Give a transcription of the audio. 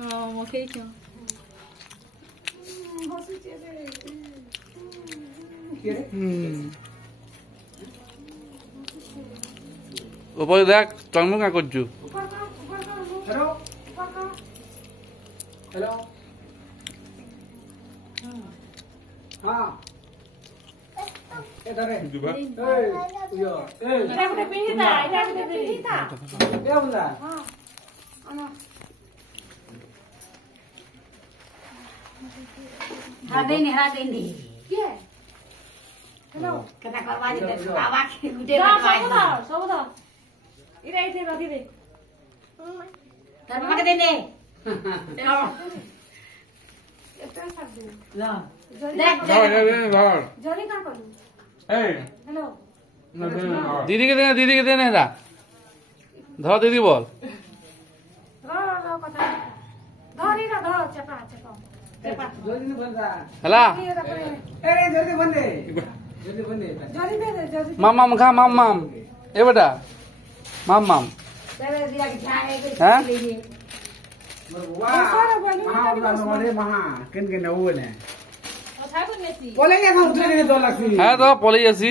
Okay, chứ. উপরে দেখ চন্দ্র কা করছু हेलो हेलो हाँ इधर है दिबा यो এটা একটা পিড়িতা क्या बोला Hradeni. কি hello Kata korban itu bawa ke gede না bawa. সব দাও এটা এতে রাখি দে Tapi makan dene. এটা সব দে Lah. দেখ ধর ধর জনি কার করু এই হ্যালো দিদিকে দে না এরা ধর দিদি বল ধর কথা ধরি না ধর চাপা চাপা চাপা जल्दी बन रहा হ্যালা अरे जल्दी बन दे जल्दी बन दे জনি দে জনি মাম খা মাম এ বেটা মাম Saya dia jaya ke Hah? sini. वाह महा उड़ा वाले महा किन के नौ ने কথা কইছি बोले ये हम उतरे नहीं 2 लाख হ্যাঁ তো পলাই আসি